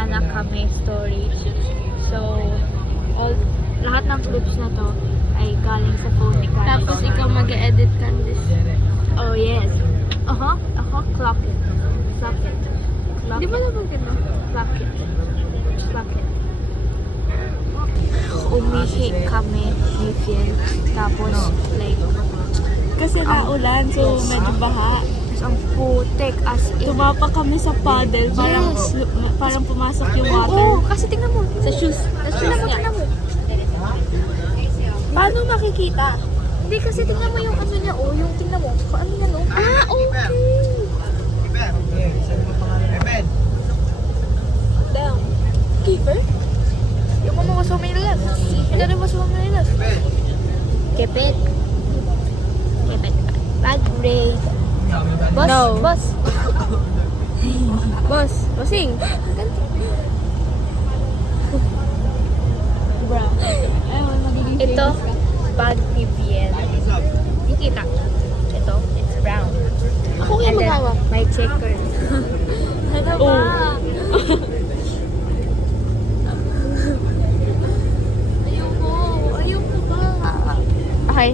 mag-anak kami story. So, lahat ng clips na to ay galing sa phone ni Kanye. Tapos ikaw mag-edit Candice. Oh, yes. Clock it. Clock it. Di ba naman gano'n? Clock it. Clock it. Umihi kami ni Fiel. Tapos, like, Kasi naulan, so medyo baha. ang putik as in. Tumapak kami sa paddle, parang, Yes. parang pumasok yung water. Oo, kasi tingnan mo. Sa shoes. Tingnan mo. Paano makikita? Hindi kasi tingnan mo yung ano niya, yung tingnan mo. Kung ano niya, no? Ah, okay. Down. Keeper? Yung mama was so Manila. Yung was so Manila. Kepet. Bad grade. Boss, No. boss. Bossing. Bro. Ayun, magiging Ito, famous ka. bag ni Fiel. Hindi kita. Ito, it's brown. Ako kaya And then, magawa. may checker. Ano ba? Ayoko ba? Okay.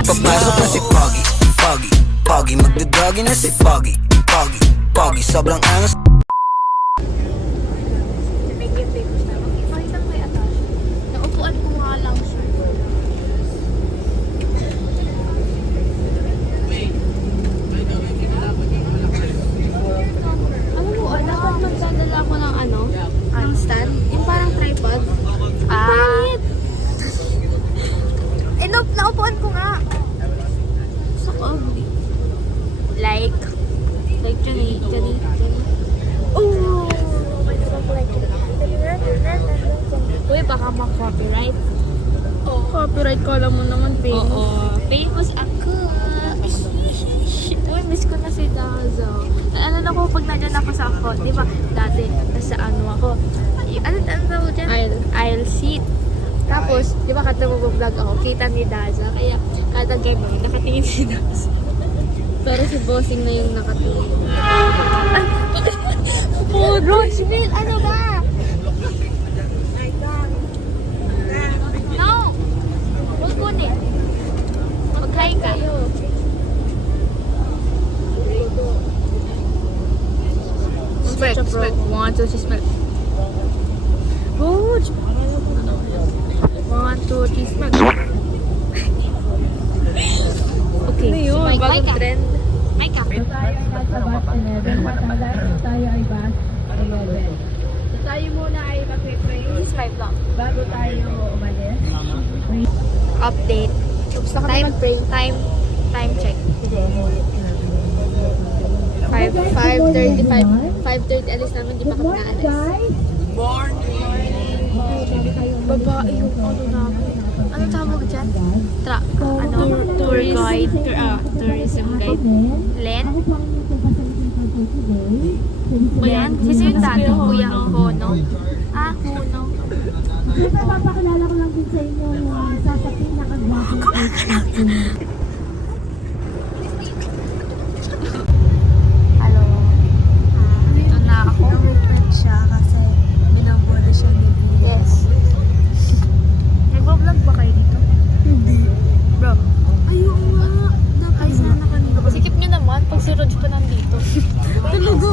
Papasok na si Foggy, Foggy, Foggy. Magdadagi na si Foggy, Foggy, Foggy. Sobrang angas. Naupuan ko nga lang siya. Alam mo, dapat magdadala ako ng ng stand. Yung parang tripod. Bakit? Naupuan ko nga. So ugly. Like Johnny. oh, may naman ko like uy, baka ma-copyright. Oh, copyright ko alam mo naman, famous. Oo, famous ako. Uy, miss ko na si Dazo. Ano na ko pag nandiyan ako sa ako, di ba? Dati, nasa ano ako. Ano tawag dyan? Aisle seat. Tapos, di ba kada mag-vlog ako, kita ni Daza. Kaya, kada ganyan, nakatingin si Daza. Pero si Bossing na yung nakatingin. Oh, Rochville, ano ba? No! Huwag kunin. Mag-hi ka. Smack. 1, 2, 3, smack. Roach! 1, 2, 3, smack. Okay, Ano yun? Mike Bagong ka. trend. Mike ka. Tayo ay bus 11. So tayo muna ay mag-pray It's 5 lang. bago tayo umalis. Update. Tapos na kami mag-pray. Time check. 5:30 alis namin, di pa kami naalis. Guys, Babae yung ano namin. Ano tawag dyan? Tour guide. Tourism guide. Len? Len? Sino yung dati? Kuya Hono? Ah, Hono. siyempre papakilala ko lang din sa inyo yung isa sa pinakagwapo. Hello. Dito na ako. Nag-regret siya kasi binabola siya ni Vina. Yes. Nag-vlog ba kayo dito? Hindi. Bro. Ayun nga. Dapat sana kanina. Sikip nyo naman pag si Rog pa nandito. Talaga.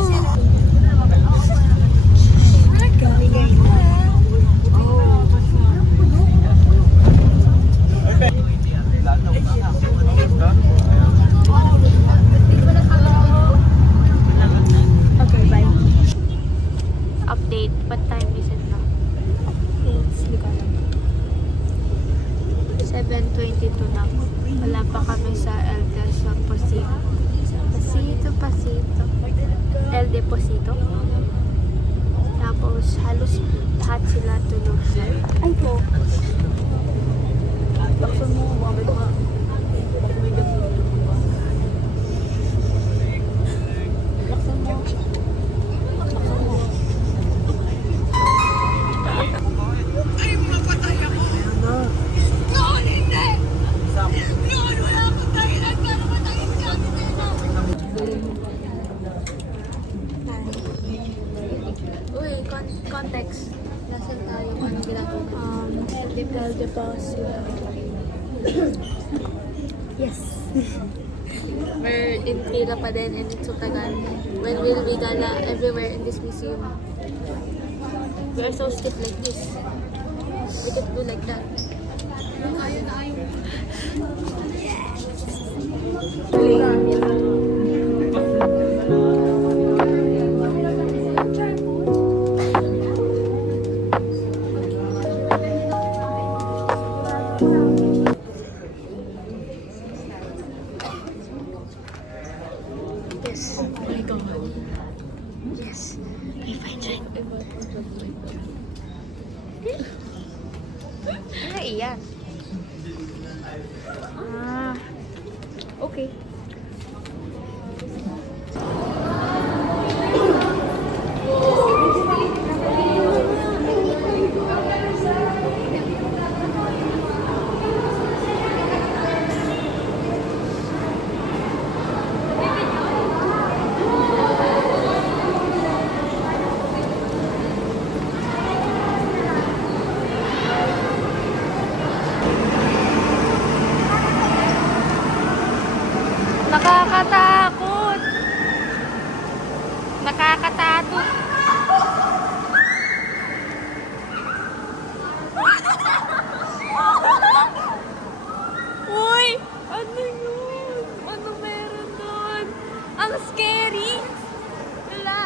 Deposit. Yes. We're in Pila pa din and in Sutagan. When we'll be gala everywhere in this museum. We are so stiff like this. We can do like that. Yes. Oh my God. Yes. We find it. Ano iyan? Ah. Okay. Nakakatakot. Nakakatakot. Uy! Ano yun? Ano meron doon? Ang scary! Wala.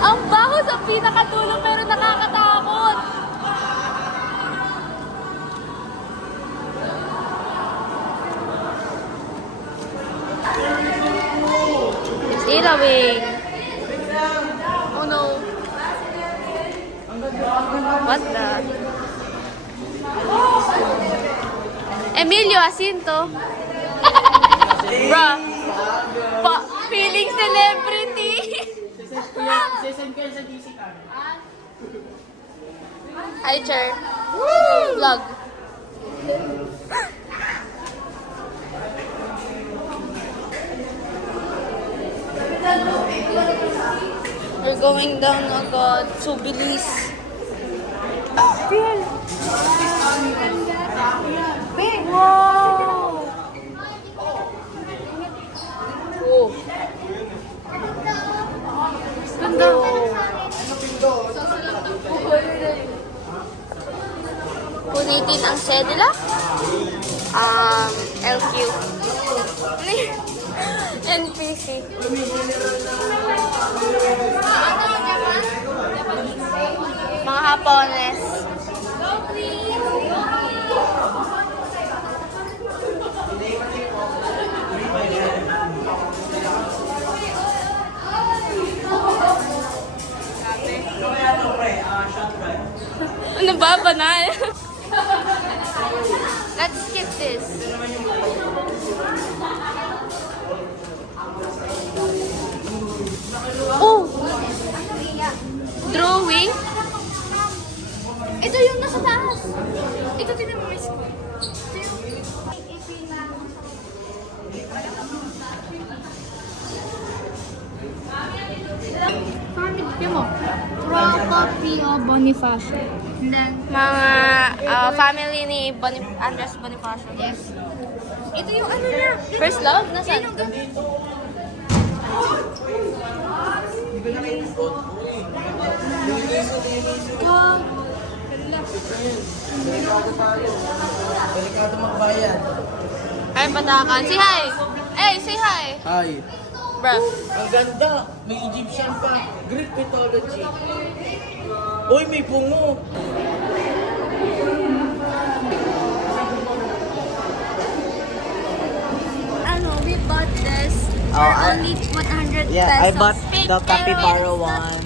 Ang baho sa pinakadulo pero nakakatakot. It's ilawing. Oh no. What the? Emilio Jacinto. Bruh. Feeling celebrity. Hi, Cher. Vlog. We're going down agad. So bilis. Wow! Oh. Ganda. Punitin ang sedula. LQ. NPC. Mga Hapones. Ano ba? Banal? Let's skip this. Oh! Drawing? Ito yung nasa taas. Ito tinan mo, Miss. Ito mo. Property of Bonifacio. Mga family ni Andres Bonifacio. Yes. Ito yung ano na. First love? Nasaan? Wow. Delikado magbayad. Ay, patakan. Say hi! Hey, say hi! Hi. Bruh. Ang ganda. May Egyptian pa. Greek mythology. Uy, may bungo. We bought this for only 100 pesos. Yeah, I bought the Pero capybara it's one.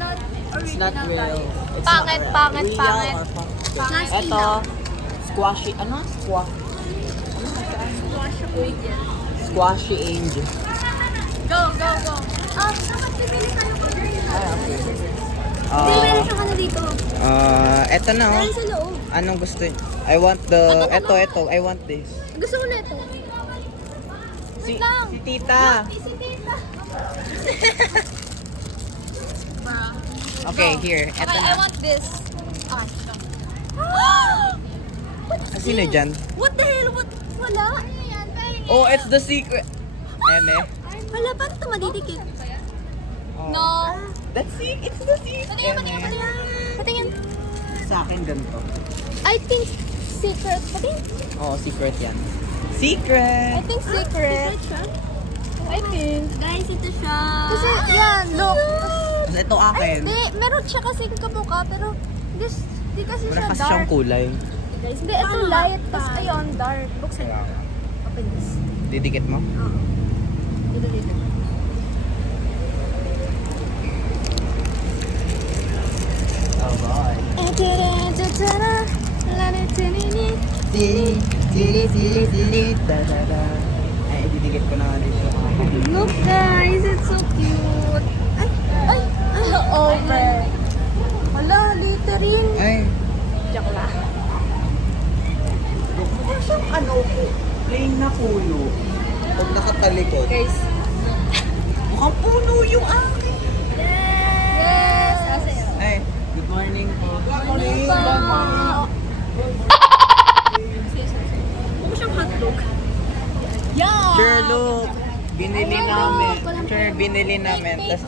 not It's not original, real. guys. It's Pangit, not pangit, real pangit. or pangit. Nasty Ito, lang. squashy, ano? Squashy angel. Go, go, go. Dapat bibili tayo ko dyan. Ah, Bibili siya ka na dito. Eto na oh. Meron sa loob. Anong gusto niyo? I want the, eto, I want this. Gusto ko na ito. Si tita. Si tita. Okay, here. Eto Okay, na. I want this. Sino dyan? What the hell? What? Wala? Oh, it's the secret. Eme. Wala, paano ito madidikit? Oh. No. That's it's the secret. Patingin. Patingin. Sa akin ganito. I think secret. Patingin. Oh, secret yan. I Secret! think secret. I think. Guys, ito siya. Kasi, yan, look. Tapos ito Ay, akin. hindi. Meron siya kasing kamukha, pero di kasi Wala siya kasi siyang dark. kulay. Hindi, ito light. Tapos ayun, dark. Buksan. Open this. Didikit mo? Dito. Oh, boy. Da-da-da. Ay, didikit ko na nga dito. Look guys, it's so cute. Ay, over. Wala, littering. Ay. Joke lang. Mukha siyang ano, plain na puno. Pag nakatalikod. Guys. Mukhang puno yung akin. Yes! Ay, good morning po. Good morning. Mukha siyang hotdog. Yeah! Sure, look. Binili namin. Sure, binili namin. Tas,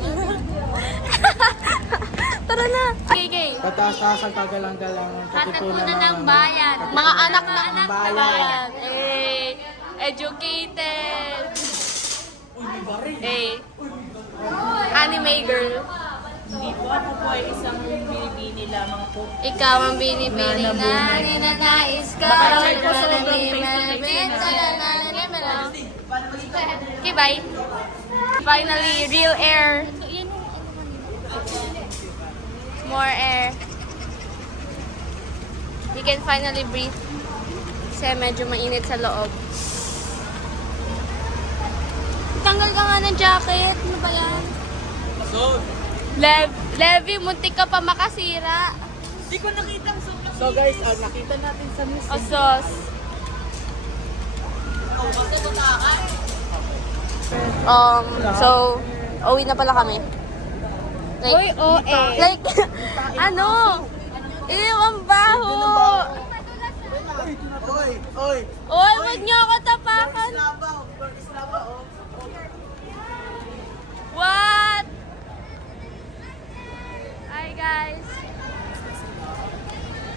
Tara na! Okay. Pataas ang kagalang-galangan. Katipunan ng bayan. Mga anak ng bayan. bayan. Eh, educated. Eh, anime girl. Hindi po, ako po ay isang binibini lamang po. Ikaw ang binibili na ninanais ka. Baka naman po sobrang face-to-face Okay, bye. Finally, real air. More air. You can finally breathe. Kasi medyo mainit sa loob. Tanggal ka nga ng jacket. Ano ba yan? Levi, muntik ka pa makasira. Hindi ko nakita ang sobrang. So guys, nakita natin sa news. Osos. So, uwi na pala kami. Like, like, ano? Ew, ang baho! Oy! Oy, wag niyo ako tapakan! What? Hi, guys.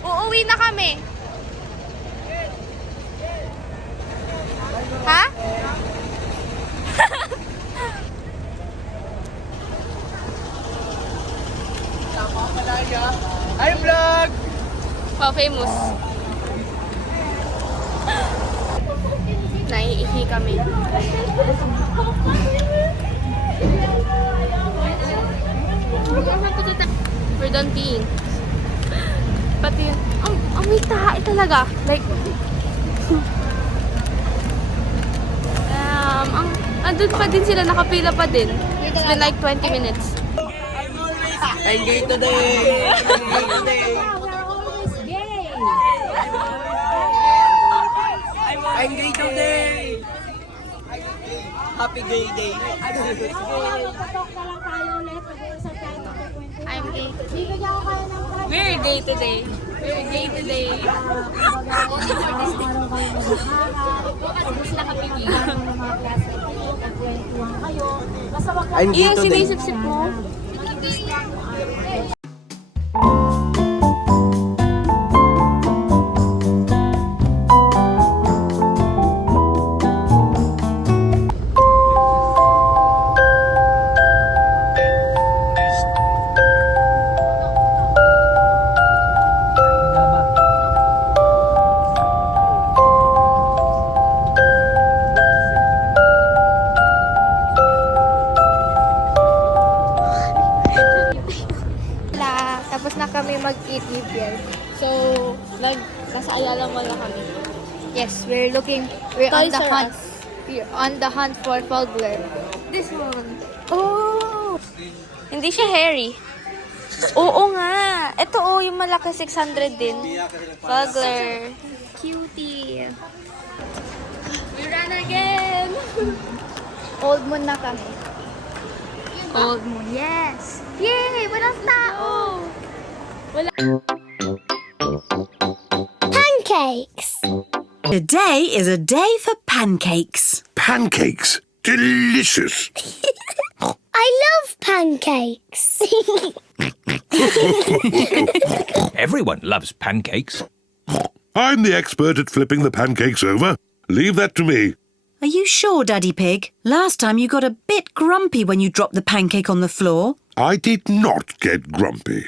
Uuwi na kami. Ha? Hi vlog! Wow, famous. Naiihi kami. We're done peeing. Pati yun, ang may tae talaga. Like, andun pa din sila, nakapila pa din. It's been like 20 minutes. I'm gay today! I'm gay today! I'm gay today! Happy gay day! Magpatok na lang tayo ulit. Mag-uusap tayo. I'm gay. Dito niya ako kaya ng press. We're gay today. We're gay today. Araw-araw kayo mag-aaral. Tapos nakapigil ng mga classmates niyo. Magkwentuhan kayo. Basta wag lang I'm gay Iyo, today! sinisip-sip mo. Tapos na kami mag-eat here. So, nasa Ayala Mall na kami. Yes, we're on the hunt. We're on the hunt for Fulgler. This one. Oh! Hindi siya hairy. Oo nga. Ito yung malaki 600 din. Fulgler. Cutie. We ran again! Old Moon na kami. Full moon, yes! Yay! Walang tao! Pancakes. Today is a day for pancakes. Pancakes. Delicious. I love pancakes. Everyone loves pancakes. I'm the expert at flipping the pancakes over. Leave that to me. Are you sure, Daddy Pig? Last time you got a bit grumpy when you dropped the pancake on the floor. I did not get grumpy.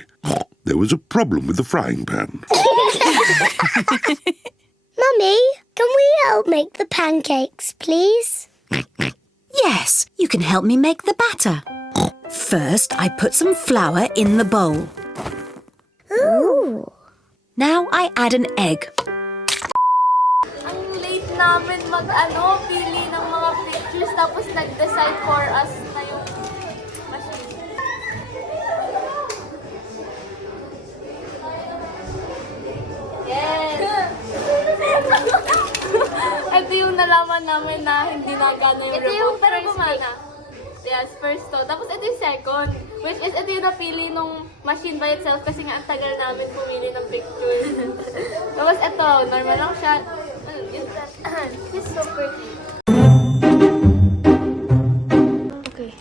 There was a problem with the frying pan. Mummy, can we help make the pancakes, please? Yes, you can help me make the batter. First, I put some flour in the bowl. Ooh. Now I add an egg. Ang late namin pili ng mga pictures tapos nag-decide for us na yung machine. Yes! Ito yung nalaman namin na hindi nagana yung remote. Ito yung pero gumana. Yes, first to. Tapos ito yung second. Which is ito yung napili nung machine by itself kasi nga ang tagal namin pumili ng picture. Tapos ito, normal lang siya. It's so pretty. Okay.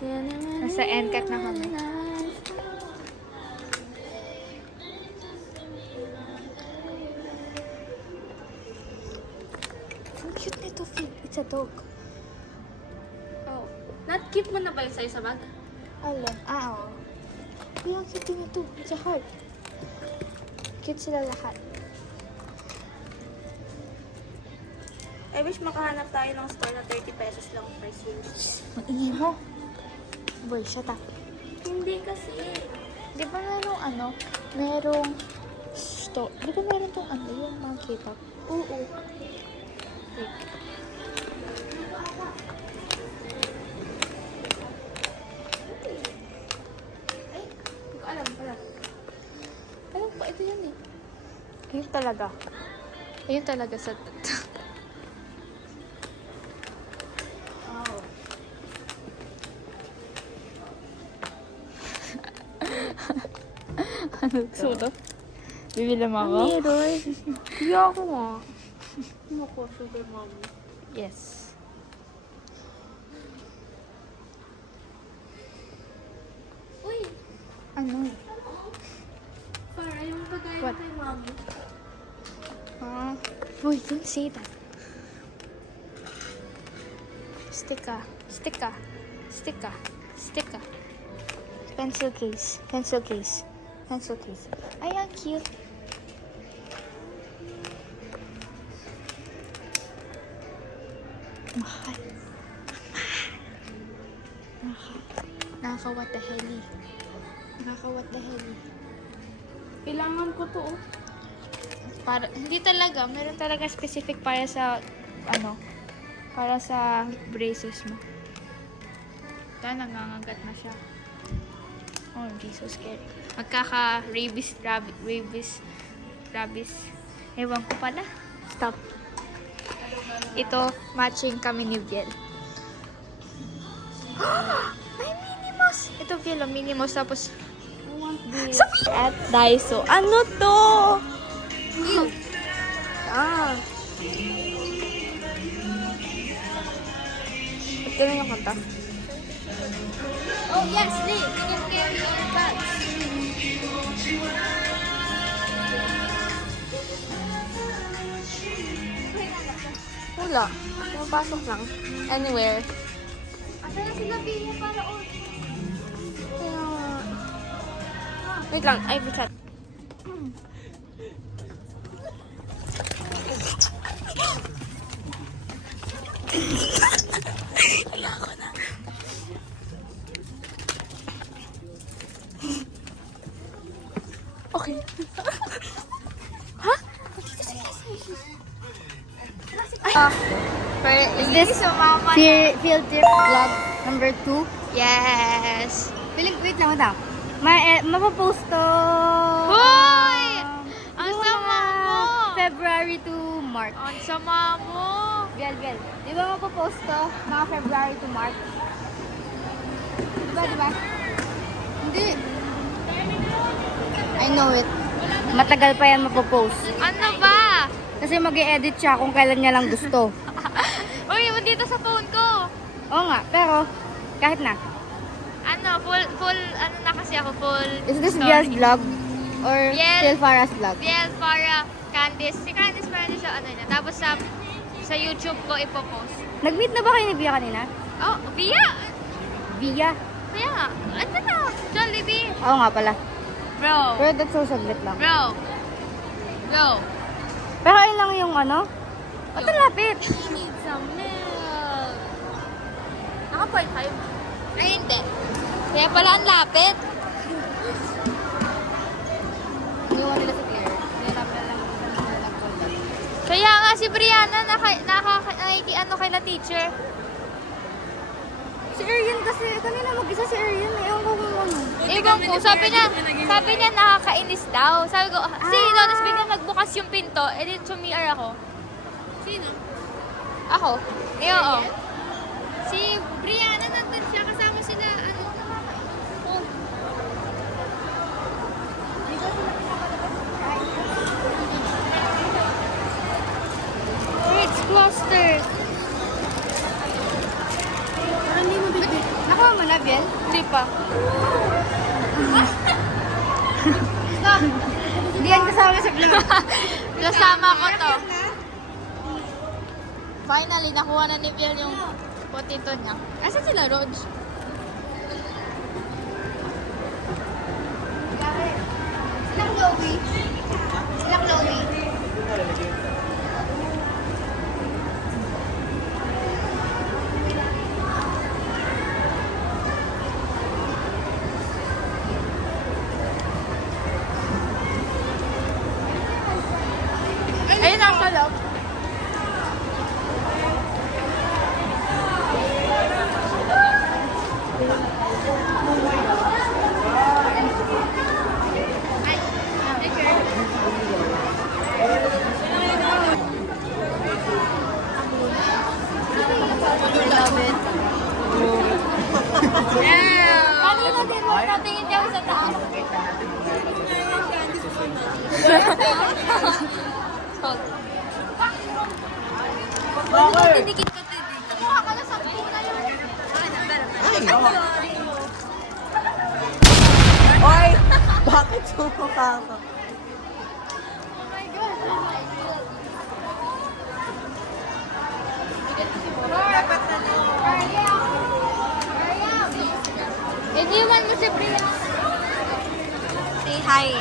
Nasa end cut na kami. Ang cute nito, Fig. It's a dog. Oh. Not-keep mo na ba yung sa'yo sa bag? Alin? Oo. Kaya ang cute nito. It's a heart. Cute sila lahat. I wish makahanap tayo ng store na 30 pesos lang per series. Maingay mo. Boy, shut up. Hindi kasi. Di ba merong merong store? Di ba meron tong yung mga K-pop? Oo. Hindi ko alam pala. Alam ko, ito yan eh. Ayun talaga. Ayun talaga sa... Ano to? Bibili mo ako? Meron. Kaya ako nga. Ako, sugar mommy. Yes. Uy! Ano? Para yung kagaya What? kay mommy. Boy, don't say that. Stika. Stika. Stika. Stika. Pencil case. Pencil case. Pencil case. Ay, ang cute. Mahal. Mahal. Nakaka-what the hell eh. Nakaka-what the hell eh. Kailangan ko to, oh. Para, hindi talaga. Meron talaga specific para sa, para sa braces mo. Ito, nangangagat na siya. Oh, so scary. Magkaka-rabies. Ewan ko pala. Stop. Ito, matching kami ni Biel. May Minimos! Ito, Biel, Minimos. Tapos, At Daiso. Ano to? Ito na yung kanta. oh yes, Lee! You can carry your bags. Wala. Pumapasok lang. Anywhere. Asa na sila Pia para Wait lang. Ay, chat. Okay. Is this field trip vlog number 2? Yes. Wait lang, madam. Mapapost to Hoy! Ang sama mo! February to March. Ang sama mo! Biel. Di ba mapapost to mga February to March? Diba? Hindi. I know it. Matagal pa yan mapopost. Ano ba? Kasi mag-i-edit siya kung kailan niya lang gusto. Uy, dito sa phone ko. Oo nga, pero kahit na. Ano, full, ano na kasi ako, full Is this story. Biel's vlog? Or Biel. still Farah's vlog? Biel, para Candice. Si Candice pa rin sa ano niya. Tapos sa YouTube ko ipopost. Nag-meet na ba kayo ni Bia kanina? Oh, Bia! Bia? Kaya nga, ano na? Jollibee. Oo nga pala. Bro. Pero that's so saglit lang. Bro. Pero ayun lang yung ano? Ba't ang lapit? I need some milk. Naka 0.5. Ay, hindi. Kaya pala ang lapit. Iniwan nila si Claire. Nahirap na lang nila nag-contact. Kaya nga si Brianna nakikiano kay la teacher. Si Arian kasi, kanina mag-isa si Arian. Ewan ko kung ano. Ewan ko, sabi niya nakakainis daw. Sabi ko, sino? Tapos biglang nagbukas yung pinto, edi sumir ako. Sino? Ako. Oo. Si Brianna nandun siya, kasama sila, ano. Oh. It's cluster. Nakuha mo na, Biel? Hindi pa. Stop! Hindi yan kasama sa vlog. Kasama ko to. Finally, nakuha na ni Biel yung potato niya. Asa sila, Rog? Silang Chloe. Silang Chloe. Ayun ang kalap. Kanina din mo natingin niya sa taas. Bakit? Dikit ka dito. Mukha ka na sa pula yun. Oy! Bakit sumukha ka? Iniwan mo si Brian. Say hi.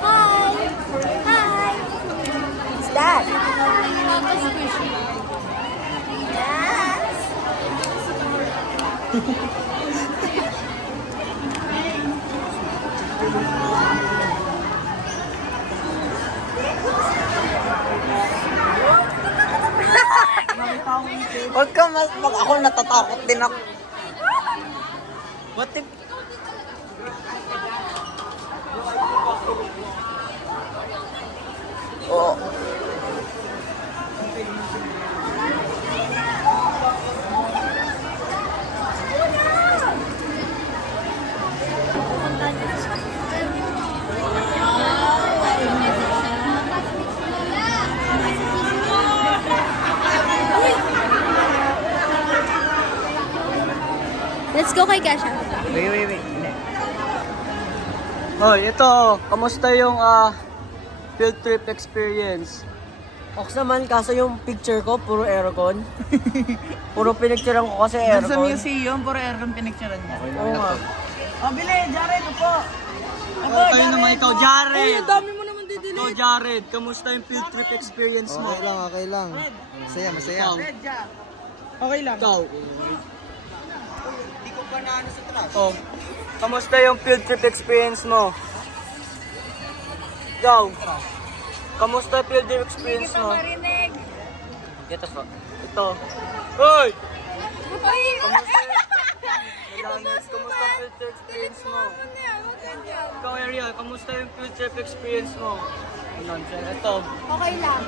Hi. Hi. What's that? That's squishy. Yes. Huwag ka mas... Ako natatakot din ako. What if... Oo. Let's go kay Gasha. Wait. Oh, ito. Kamusta yung field trip experience? Okay naman, kaso yung picture ko, puro aircon. Puro pinicturean ko kasi aircon. Sa museum, puro aircon pinicturean niya. Oo nga. Oh, bili, Jared, upo. Oh, kayo naman ikaw, Jared. Ang dami mo naman didili. Ikaw, Jared. Kamusta yung field trip experience mo? Okay lang. Masaya. Okay lang. Ikaw. Oh, kamusta yung field trip experience mo? Ikaw. Kamusta yung field trip experience mo? Ito po. Ito. Hoy! Kamusta field trip experience mo? Ikaw, Ariel, kamusta yung field trip experience mo? Ito. Okay lang.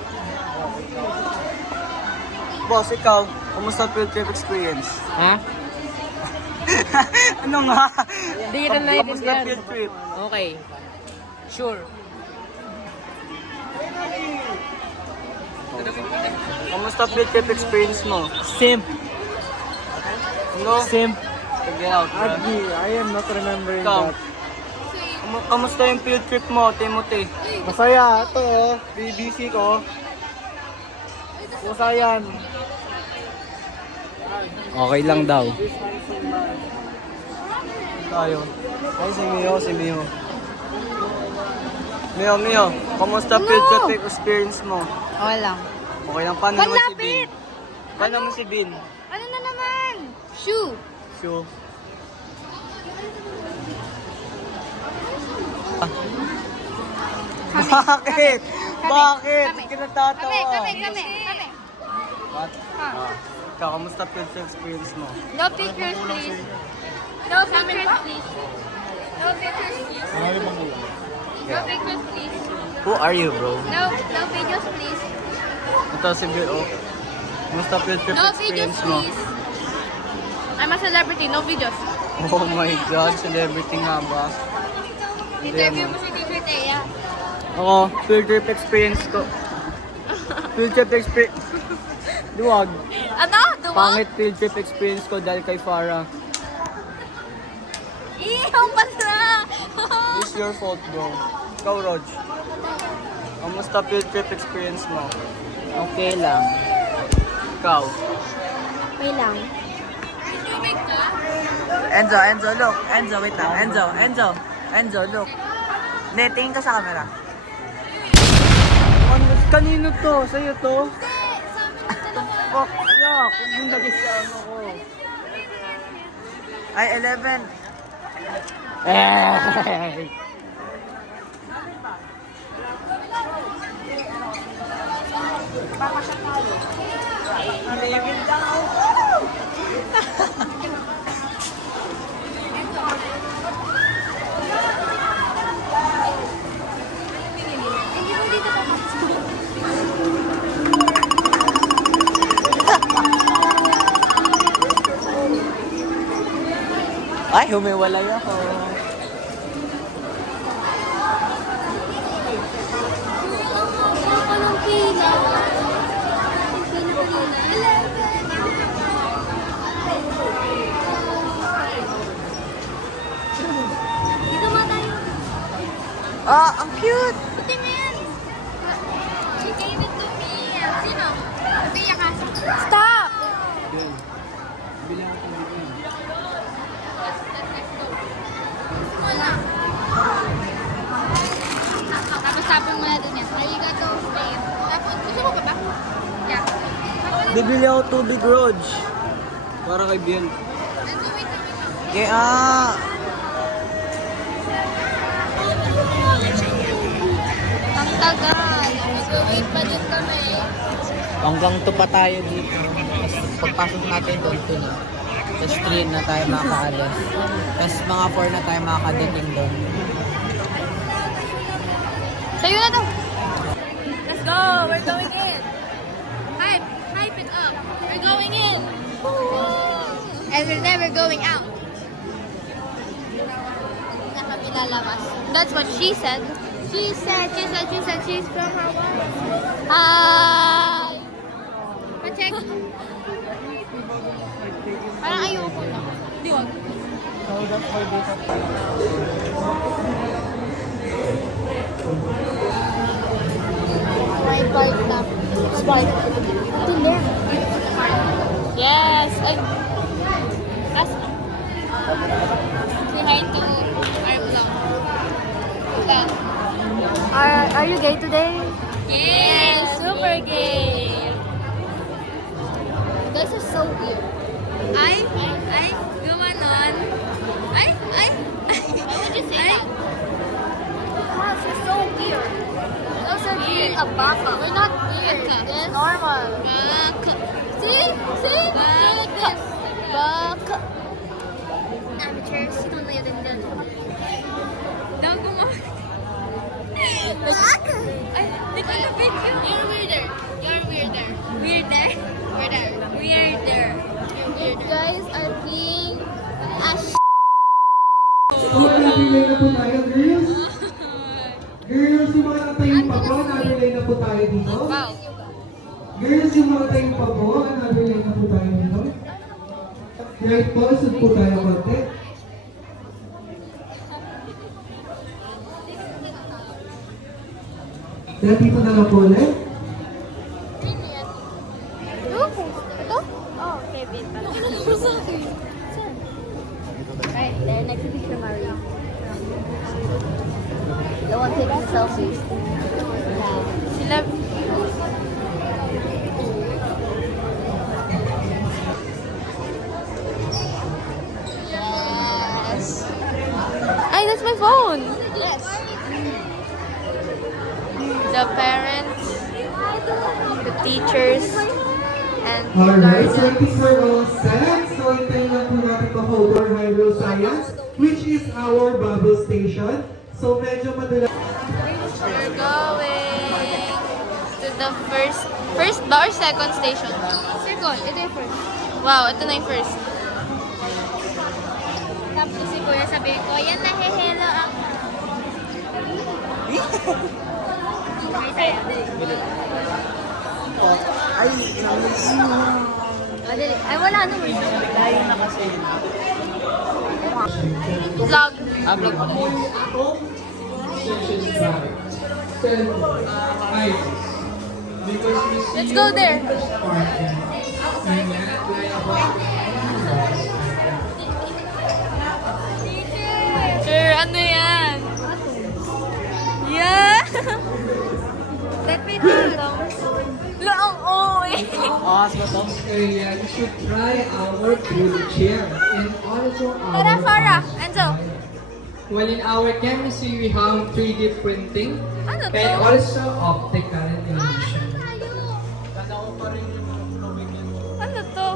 Boss, ikaw, kamusta field trip experience? Ha? Ano nga? Hindi kita naiintindihan. Field trip. Okay. Sure. Kamusta field trip experience mo? Simp. No? Simp. Get out, man. I am not remembering Ikaw. Kamusta yung field trip mo, Timothy? Masaya. Ito oh. BBC ko. Masaya yan. Okay lang daw. Tayo. Ay, si Mio. Mio, kamusta field trip experience mo? Okay lang. Okay lang, paano naman si Bin? Paano naman si Bin? Ano na naman? Shoe. Sure. Bakit? Bakit? Hindi ka natatawa. Kami. What? Ikaw, kamusta field trip experience mo? No pictures, please. No pictures, please. No pictures, please. No pictures, please. Who are you, bro? No videos, please. Ito si Bio. Kamusta field trip No videos, experience mo? please. I'm a celebrity, no videos. Oh my God, celebrity nga ba? Interview mo si Teacher Thea. Oo, field trip experience ko. Field trip experience. Duwag. Ano? Duwag? Pangit field trip experience ko dahil kay Farah. Ang basa! It's your fault, bro. Ikaw, Rog. Kamusta field trip experience mo? Okay lang. Ikaw. Okay lang. Enzo, look. Enzo, wait lang. Enzo, look. Tingin ka sa camera. Kanino to? Sa'yo to? Fuck, yak. Huwag mong lagay sa ano ko. Ay, 11. Ay, humiwalay ako. Ah, ang cute! Stop! Tapos tapon mo na dun yan. Arigato, babe. Tapos, gusto mo ba ba? Yeah. Bibili ako tubig, Rog. Para kay Biel. Kaya, Ang tagal. Mag-wait pa din kami. hanggang 2 pa tayo dito. Tapos pagpasok natin doon, 2 na. Tapos 3 na tayo makakaalis. Tapos mga 4 na tayo makakadating doon. Sa'yo na to. Let's go. We're going in. Hype it up. We're going in. And we're never going out. Na kami lalabas. That's what she said. She's from Hawaii. Hi! Pa-check. Parang ayoko lang. Di wag. My bike na. Spike. Ito na. Yes! Ay! As say hi to our vlog. Are you gay today? Yes! Super gay! You guys are so weird. Ay, gumanon. Ay. Why would you say that? Because you're so weird. You're also being a baka. We're not weird. It's normal. Baka. See? Like this. Baka. Amateurs, you don't live in them. Don't go more. Baka. Ay, di ko na video. You're weirder. Weirder. You guys are being na po tayo, girls. Girls, yung mga natayong pa po, nabilay na po tayo dito. Girls, yung mga natayong pa po, nabilay na po tayo dito. Right po, sud po tayo konti. Kaya dito na lang po ulit. Ito? Oh, Kevin pala. Ano mo sa akin? Right there, next to Picture Mario. The one taking selfies. Sila... Yes! Ay, that's my phone! Yes! The parents, the teachers, and the Alright, so I guardians. think we're all set. So hintayin lang po natin pa-Hodor Hydro Science, which is our bubble station. So medyo madala. We're going to the first ba or second station? Second, ito yung first. Wow, ito na yung first. Tapos si Kuya sabihin ko, yan na, hello ako. Ay, wala naman. Layo na kasi. Vlog. Vlog ako. Let's go there. Sir, ano yan? Yeah! Let me know. Laang oy. area, you should try our food chair and also Tara, our... Farah. Enzo. Well, in our chemistry, we have 3D printing Ano to? and also optical illusion. Ano to?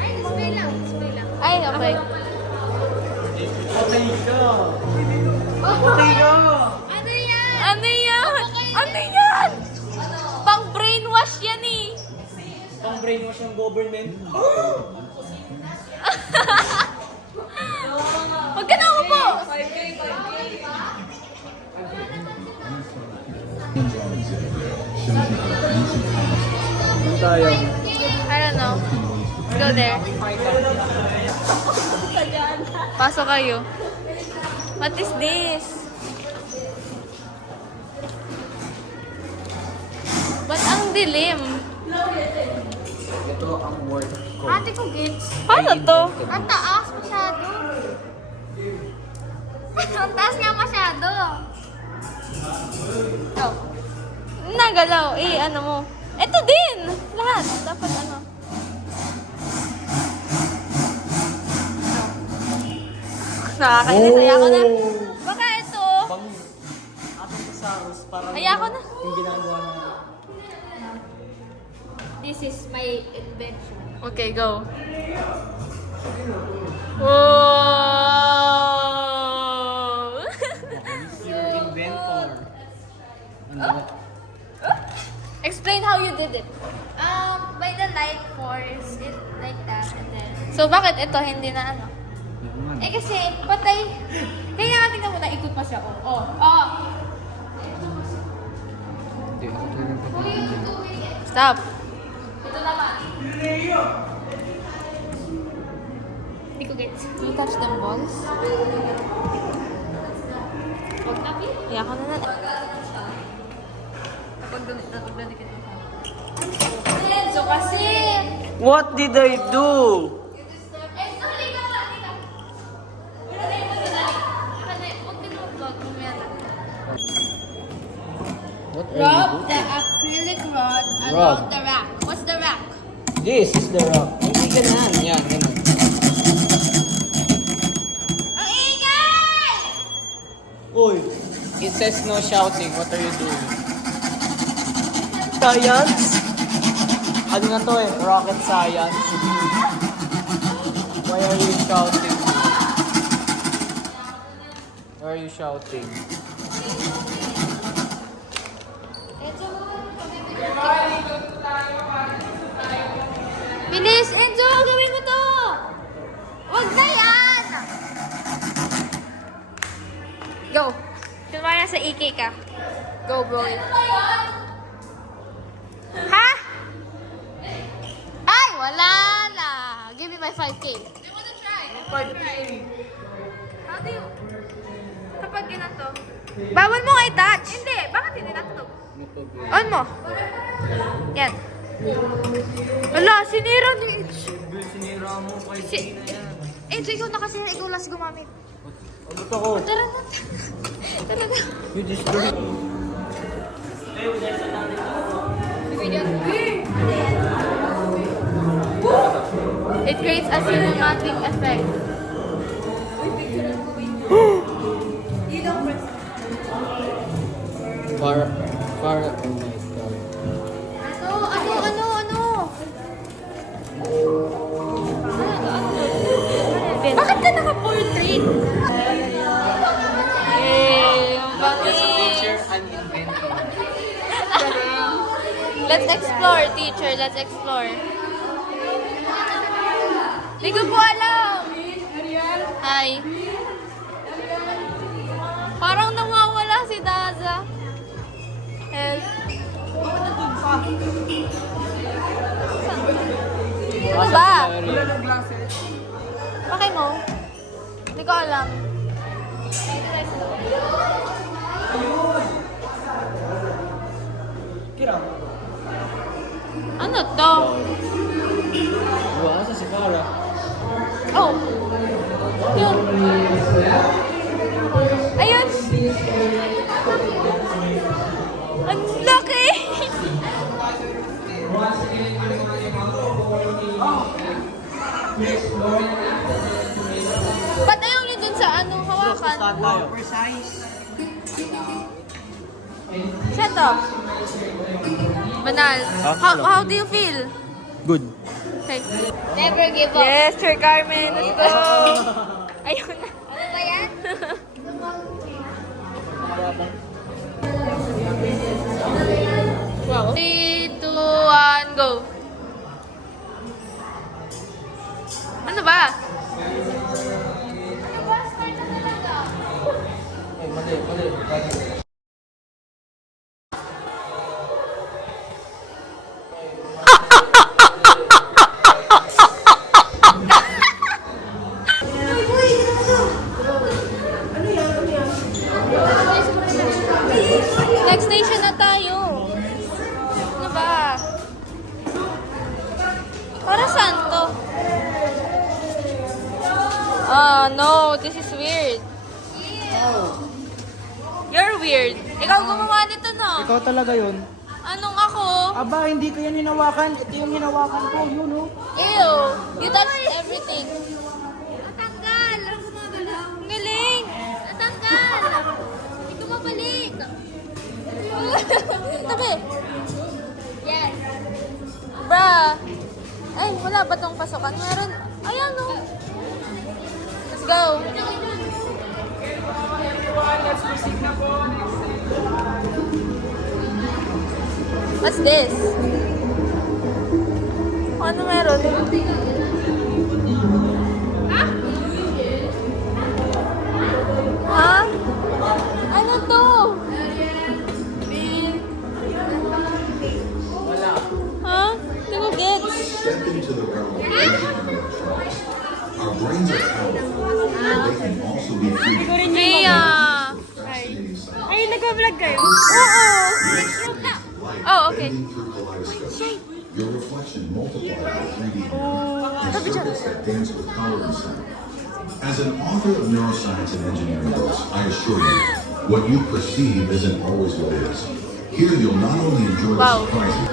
Ay, display lang. Display lang. Ay, okay. Okay ka! Ano yan? Ano yan? Ano yan? Pang brainwash yan eh. Pang brainwash ng government. Huwag ka na upo. Tayo. I don't know. Let's go there. Pasok kayo. What is this? Ba't ang dilim? Ito ang work ko. Ate ko gets. Paano to? Ang taas masyado. Ang taas nga masyado. Ito. Nagalaw. Ano mo? Ito din! Lahat. Dapat ano. Nakakainis. Ayako na. Baka ito. Ayako na. Yung ginagawa na. This is my invention. Okay, go. Whoa! Inventor. Explain how you did it. By the light force, it like that, and then... So, bakit ito hindi na ano? Eh kasi, patay. Kaya nga tingnan mo, naikot pa siya. Oh. Stop. Ito naman. Hindi ko gets. Can you touch them balls? Huwag na, Pi. Ayako na na. Kapag dumit ka. Enzo kasi! What did I do? Enzo, liga ka! Huwag pinag-vlog mo yan. Rub the acrylic rod along the rack. What's the rack? This is the rock. Hindi ganun. Yan, ganun. Ang ingay! Uy, It says no shouting. What are you doing? science? Ano na to eh? Rocket science. Why are you shouting? Why are you shouting? Bilis, Enzo! Gawin mo to! Wag na yan! Go. Tumara sa EK ka. Go, boy. Ha? Ay, wala na. Give me my 5K. Do you wanna try? 5K. How do you... Kapag ginato? Bawal mo nga i-touch. Hindi. Bakit hindi natutog? On mo. Yan. Wala, sinira ni H. Sinira mo kay Gina yan. H, ikaw na kasi. Ikaw last gumamit. Abot ako. Tara na. Tara na. You destroy. It creates a cinematic effect. Far, oh my God. Bakit ka naka-portrait? Eh, bakit? Teacher, I'm inventing. Let's explore, teacher. Let's explore. Hindi ko po alam. Hi. Parang nawawala si Daza. Help. Ano ba? Bakit mo? Hindi ko alam. Ano to? Wala sa si Farah. Oh! Yun! Ayun! Ang laki! Ba't ayaw niyo dun sa ano, hawakan? Siya to? Banal. How do you feel? Good. Okay. Never give up. Yes, Sir Carmen. Let's go. Ayun na. Ano ba yan? Wow. 3, 2, 1, go. Ano ba? Ano ba? Start na talaga. Ay, mali. Next station na tayo. Ano ba? Para saan to? No. This is weird. You're weird. Ikaw gumawa nito, no? Ikaw talaga yun. Anong ako? Aba, hindi ko yan hinawakan. Ito yung hinawakan ko, yun oh. Ew. You touched everything. Natanggal. Ang galing. Natanggal. Hindi ko mabalik. Tabi. Yes. Bruh. Ay, wala ba tong pasokan? Meron. Ayan, no. Let's go. What's this? Ano meron? Ha? Ano to? Ha? Hindi ko gets. Step into the realm of electronics. Our brains are powerful, but they can also be free. Mia! Ay, nag-vlog kayo? Oo! Oh, okay. Your reflection multiplied by 3D circuits that dance with color and sound. As an author of neuroscience and engineering books, I assure you, what you perceive isn't always what is. Here, you'll not only enjoy the surprises.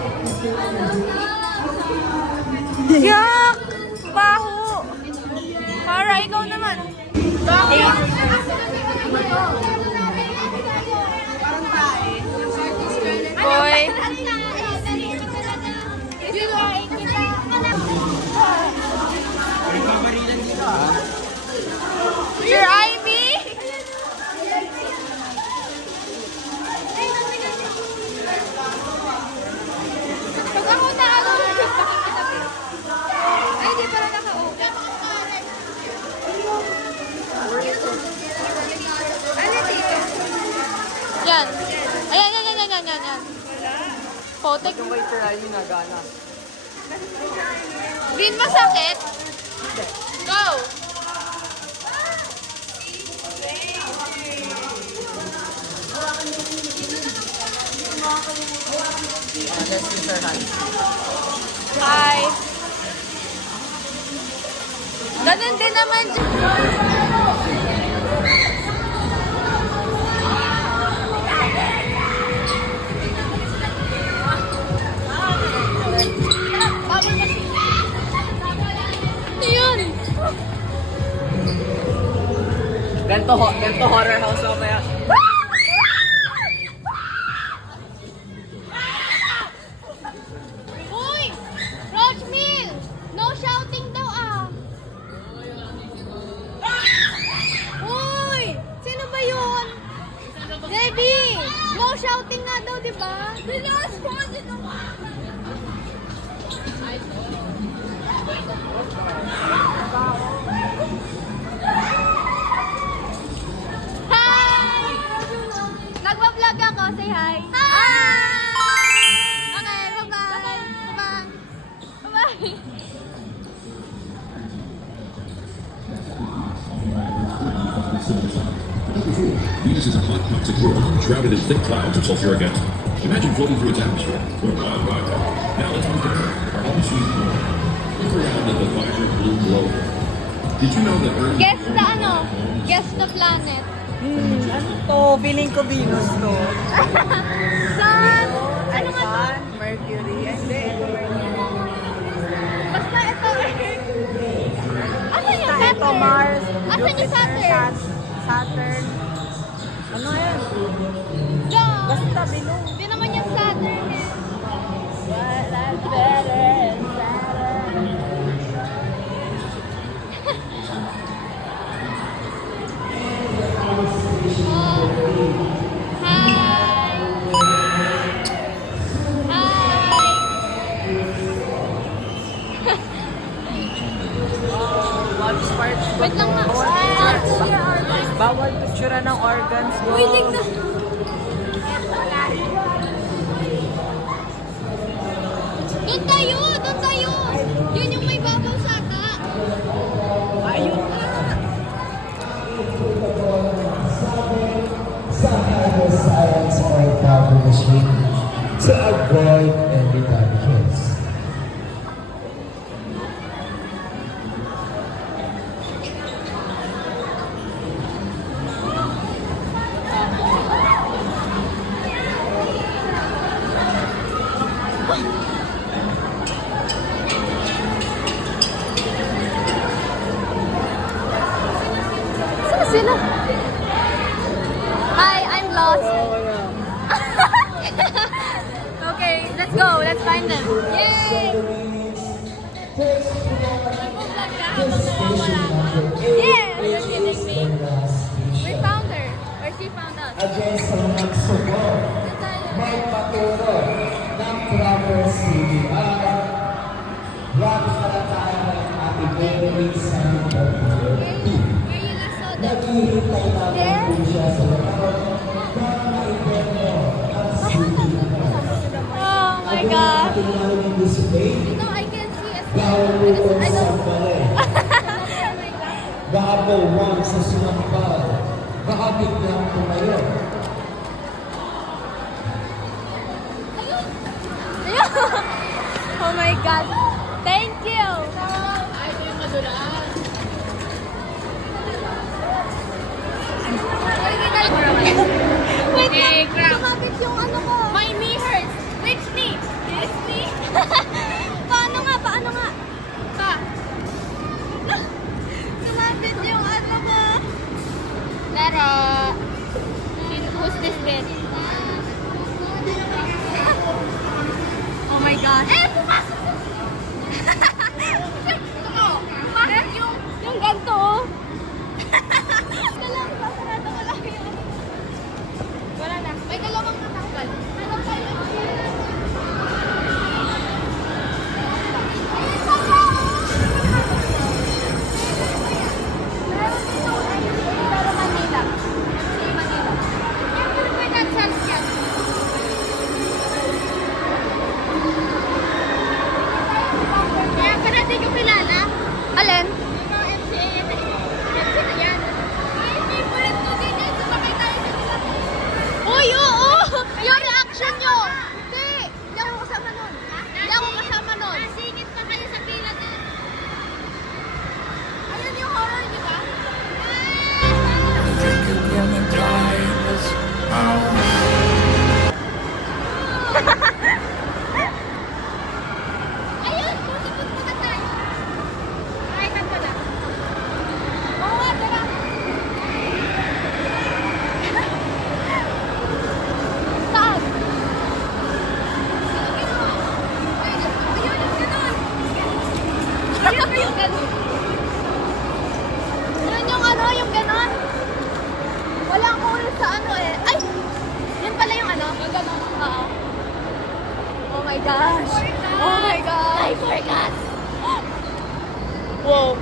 Yak! Baho! Para, ikaw naman. Boy. Your Ivy? Pag ako na ano, Yan. Ayan, yan, yan, yan, yan, yan, yan. Potek. Yung kay Sir Ali nagana. Green masakit? Go! That's Mr. Hans. Hi! Ganun din naman dyan. Yun! Ganto horror house mamaya. Uy! Roach Mill! No shouting daw ah! Uy! Sino ba yun? Debbie! No shouting nga daw, di ba? Bilas ko! Hi! Nagpa-vlog ako. Say hi. Hi! Okay, bye-bye. Bye-bye. Bye-bye. Venus is a hot, toxic world shrouded in thick clouds of sulfuric acid. Imagine floating through its atmosphere. Now let's move down. Our home-sweet home. Look around at the vibrant blue globe. Did you know that Earth... Guess the ano? Guess the planet. Ano to? Feeling ko Venus to. Sun! Ano nga to? Sun, Mercury. Hindi, ito Mercury. Basta ito. Asan yung Ito Saturn? Mars. Asan yung Saturn? Saturn. Ano yan? Duh. Basta bilong. Hindi naman yung Saturn eh. That's better. Wait lang nga. Bawal picture ng organs mo. Uy, tignan. Doon tayo! Doon tayo! Yun yung may babaw saka. Ayun na. Some science or double machine to avoid any damages. Saan sila? Hi, I'm lost. Okay, let's go. Let's find them. Yay! Yes! You're kidding me. We found her. Or she found us. Against sa nagsubok, may paturo ng proper CBR. Wag kalatayan ng ating memory sa Where you last saw them? naghihintay namin po siya sa loob para ma-iperno at Oh my God. ating display. No, I can see a Gawin snake. po I sa don't... mali. Gabawang sa sumampal. Baka biglang tumayo. Ayun! Oh my God. Thank you. Ay, ito yung madulas. Wait lang. Sumabit yung ano ko. My knee hurts. Which knee? This knee? Paano nga? Paano nga? Pa. Sumabit yung ano ko. Lara. Who's this kid? Oh my God. Eh, pumasok! Pumasok yung ganito, oh. Wala lang, pasarado ko lang yun. Wala na. May dalawang natanggal. Pero Manila. Manila. gonna drive us out. Ayun! Punta na tayo! Kain ka na. Oo nga, tara! Saan? Ayun ba yung ganon? Yun yung ano, yung ganon? Wala akong ulit sa ano eh. Ay! Yun pala yung ano? Yung ganon. Oo. Oh my gosh! Oh my gosh! I forgot! Wow!